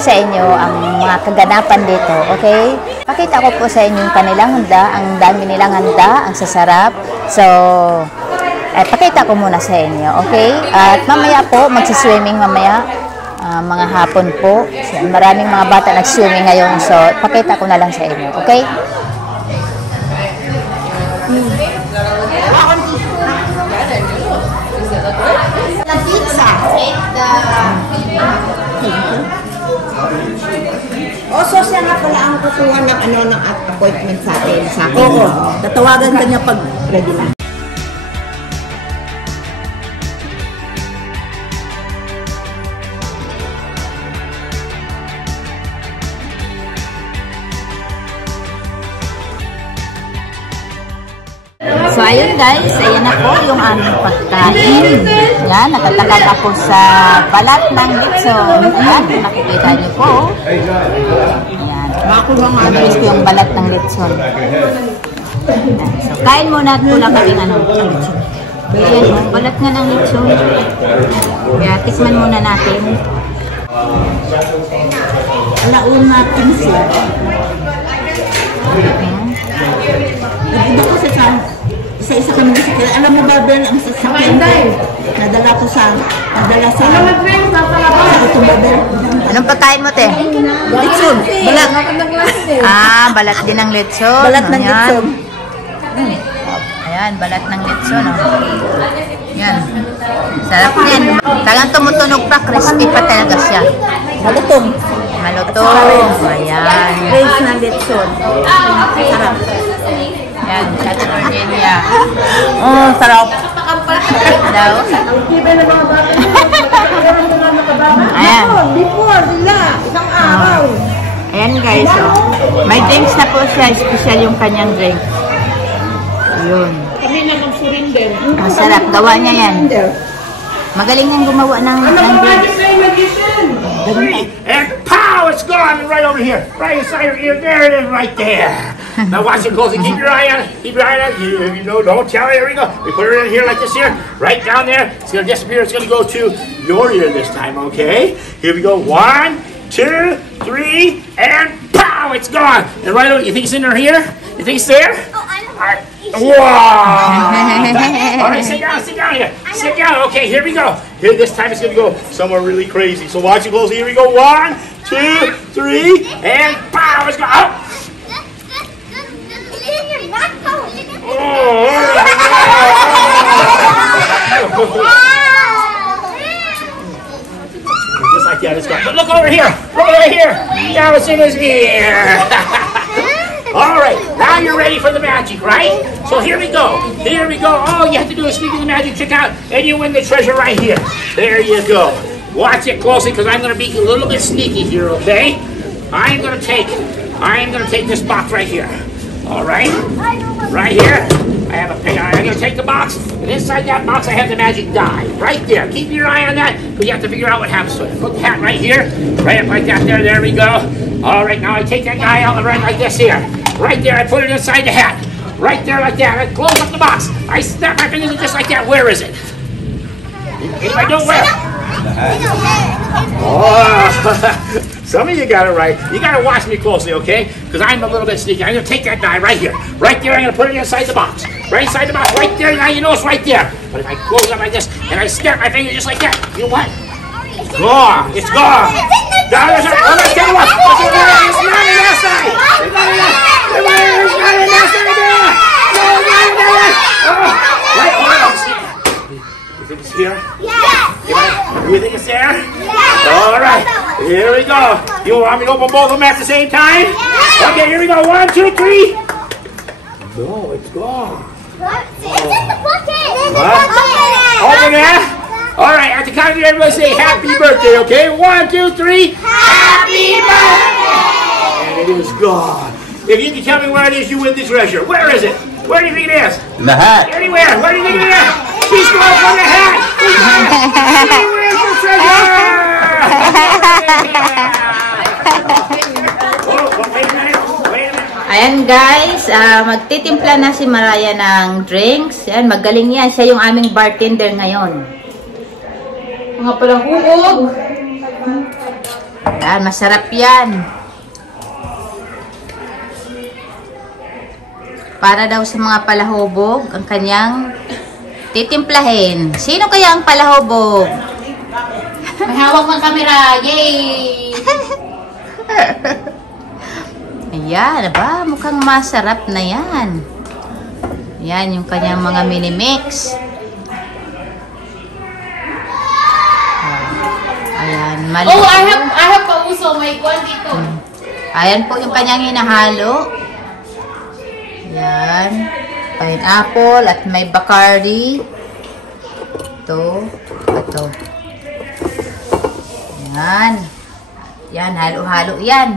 sa inyo ang mga kaganapan dito, okay? Pakita ko po sa inyo yung kanilang handa, ang dami nilang handa, ang sasarap. So, pakita ko muna sa inyo, okay? At mamaya po, magsiswimming mamaya, mga hapon po. Maraming mga bata nag-swimming ngayon, so pakita ko na lang sa inyo, okay? La pizza. So siya nga pala ang kukuha ng appointment sa atin. Oo. Tatawagan ka niya pag ready na. So, ayun guys, ayan na po yung aming pagkain. Yan, nakatakad ako sa balat ng litson. Ayan, nakikita niyo po. Ayan, makakulis ko yung balat ng litson. So, kain muna at pula kaming litson. Ayan, yung balat nga ng litson. Kaya, tikman muna natin. Alaun natin siya. Nagpunta ko sa isa-isa kami sa alam mo ba, Ben, ang sasakyan ko, nadala sa itong babel. Anong pagkain mo, te? Litson, balat. Balat din ng litson. Balat ng litson. Ayan, balat ng litson. Yan. Sarap niyan. Tagang tumutunog pa, crispy pa talaga siya. Malutong. Malutong. Ayan. Base ng litson. Sarap. Yan, Ate Virginia. Sarap. Daw. Ayan. Before nila, isang araw. Ayan guys, may drinks na po siya. Special yung kanyang drink. Yun. Kami na mag-surrender. Masarap. Gawa niya yan. Magaling niyang gumawa ng drinks. And pow! It's gone right over here. Right inside your ear. There it is right there. Now watch it closely. Keep your eye on it. Keep your eye on it. You know, don't tell it. Here we go. We put it in here like this here. Right down there. It's going to disappear. It's going to go to your ear this time, okay? Here we go. 1, 2, 3, and pow! It's gone. And right over, you think it's in here? You think it's there? Oh, I know. All right. Wow! All right, sit down here. Sit down. Okay, here we go. Here, this time it's going to go somewhere really crazy. So watch it closely. Here we go. 1, 2, 3, and pow! It's gone. Oh! Just like that, it's gone. But look over here. Look over here. Now it's in his ear. All right, now you're ready for the magic, right? So here we go. Here we go. All you have to do is figure the magic trick out, and you win the treasure right here. There you go. Watch it closely, because I'm going to be a little bit sneaky here, okay? I'm going to take this box right here. All right, right here. I'm going to take the box, and inside that box I have the magic die. Right there. Keep your eye on that, because you have to figure out what happens to it. Put the hat right here. Right up like that there. There we go. All right, now I take that die out right like this here. Right there, I put it inside the hat. Right there like that. I close up the box. I snap my fingers just like that. Where is it? If I don't wear it. Oh, some of you got it right. You got to watch me closely, okay? Because I'm a little bit sneaky. I'm going to take that die right here. Right there, I'm going to put it inside the box. Right inside the box. Right there. Now you know it's right there. But if I close up like this and I snap my fingers just like that, you know what? It's gone. It's gone. Now, let's take a look. It's not in that side. It's not in that side. It's not in that side there. No, not in that side. Right, you think it's here? Yes. You think it's there? Yes. All right. Here we go. You want me to open both of them at the same time? Yes. Okay, here we go. 1, 2, 3. No, it's gone. It's in the bucket. What? Open it. All right, at the count of three, everybody say happy birthday, okay? 1, 2, 3. Happy birthday! And it is gone. If you can tell me where it is, you win the treasure. Where is it? Where do you think it is? In the hat. Anywhere. Where do you think it is? He's going for the hat. He wins the treasure. Wait a minute. Ayan guys, magtitimpla na si Mariah ng drinks. Ayan, magaling yan. Siya yung aming bartender ngayon. Mga palang uog. Yan, masarap yan. Para daw sa mga palahubog, ang kanyang titimplahin. Sino kaya ang palahubog? May hawak ng camera. Yay! Ayan, aba, mukhang masarap na yan. Yan, yung kanyang mga mini-mix. Ayan, maliit. Oh, I have also my one dito. Ayan po yung kanyang hinahalo. Yan. Pineapple at may Bacardi. Ito. Ito. Yan. Yan, halo-halo yan.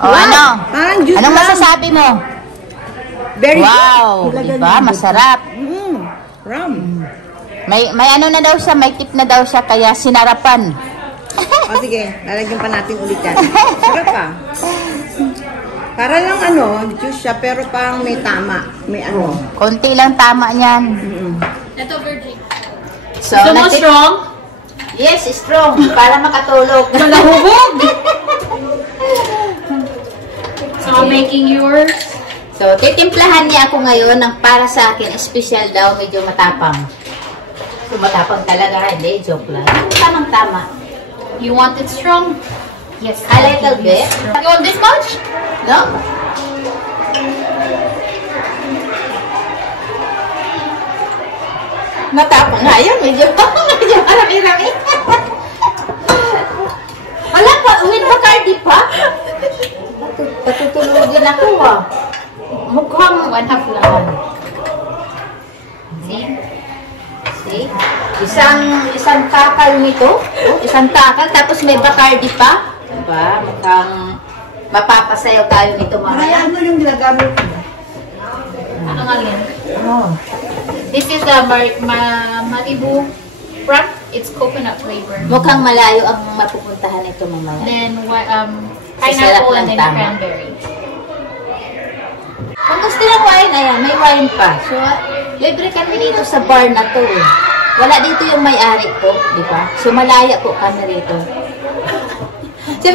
O, ano? Parang juice Anong lang. masasabi mo? Very Wow, good. diba? Masarap. Rum. May ano na daw siya, may tip na daw siya, kaya sinarapan. O sige, lalagyan pa natin ulit yan. Sarap pa. Para lang juice siya, pero parang may tama. May ano. Konti lang tama niyan. Ito, virgin. So, So, mo strong? Yes, strong. Para makatulog. Malahubog! So, I'm making yours. So, titimplahan niya ako ngayon ng para sa akin, special daw, medyo matapang. So, matapang talaga, hindi, joke lang. Tamang-tama. You want it strong? Yes. A little bit. You want this much? No? Matapang nga yun, medyo marami-rami. Wala pa, with Bacardi pa? Patutulogin ako Mukhang 1/2 lang. See? Isang takal nito. Isang takal, tapos may Bacardi pa. Diba? Mukhang mapapasayaw tayo nito mamaya. Ano yung ginagamit mo? Ano nga yan? Oh. This is the Malibu wrap. It's coconut flavor. Mukhang malayo ang mapupuntahan nito mamaya. Then Sarap pineapple lang and then tama. cranberry. Kung gusto ng wine, ayan, may wine pa. So, libre kami dito sa bar na to. Wala dito yung may-ari ko, di ba? So, malaya po kami rito. Si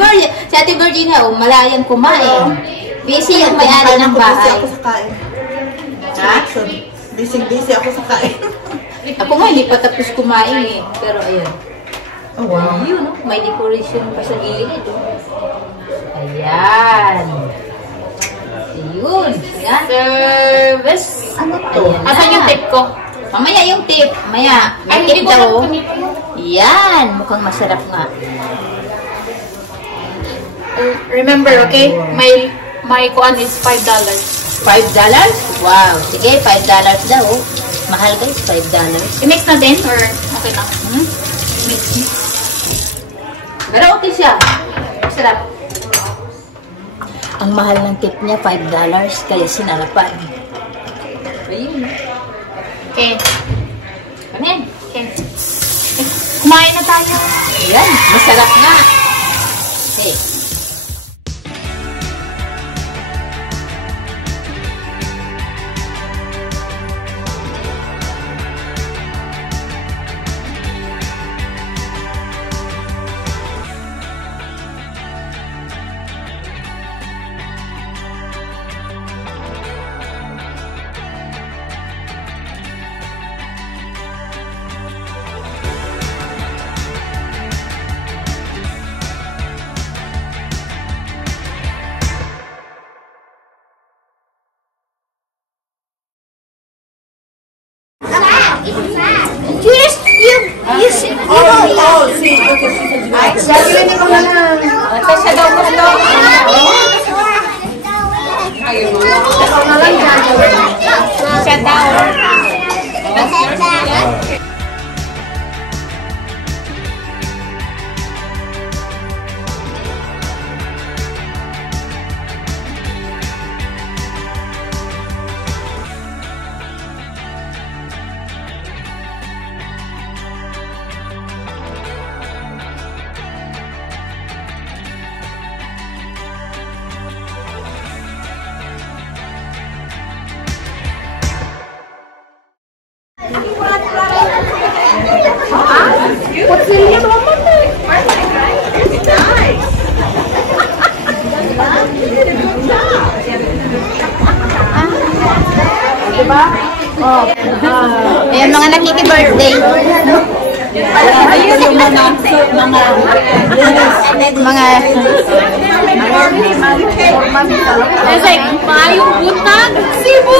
Ate Virginia, malayan kumain. Busy yung may-ari ng Busy bahay. ako sa kain. Ha? Busy ako sa kain. Ako nga, hindi pa tapos kumain eh. Pero ayun. Oh, wow. Ayun, may decoration pa sa gilid. Ayan. Ayun. Ayan. Service. Ano to? Asan yung tip ko? Mamaya yung tip. Maya. Ay, May hindi tip ko daw. alam kung Yan. Mukhang masarap nga. Remember, okay? My kuan is $5. $5? Wow. Sige, $5 daw. Mahal guys, $5. I-mix na din or okay lang? Mix. Pero okay siya. Masarap. Ang mahal ng tip niya, $5. Kaya sinarapan. Ayun. Okay. Kanin. Okay. Kumain na tayo. Ayan. Masarap nga. Okay. Ito siya daw gusto. Siya daw. Mga nakiki-birthday. Ayun yung mga it's like, mayong butag, Cebu!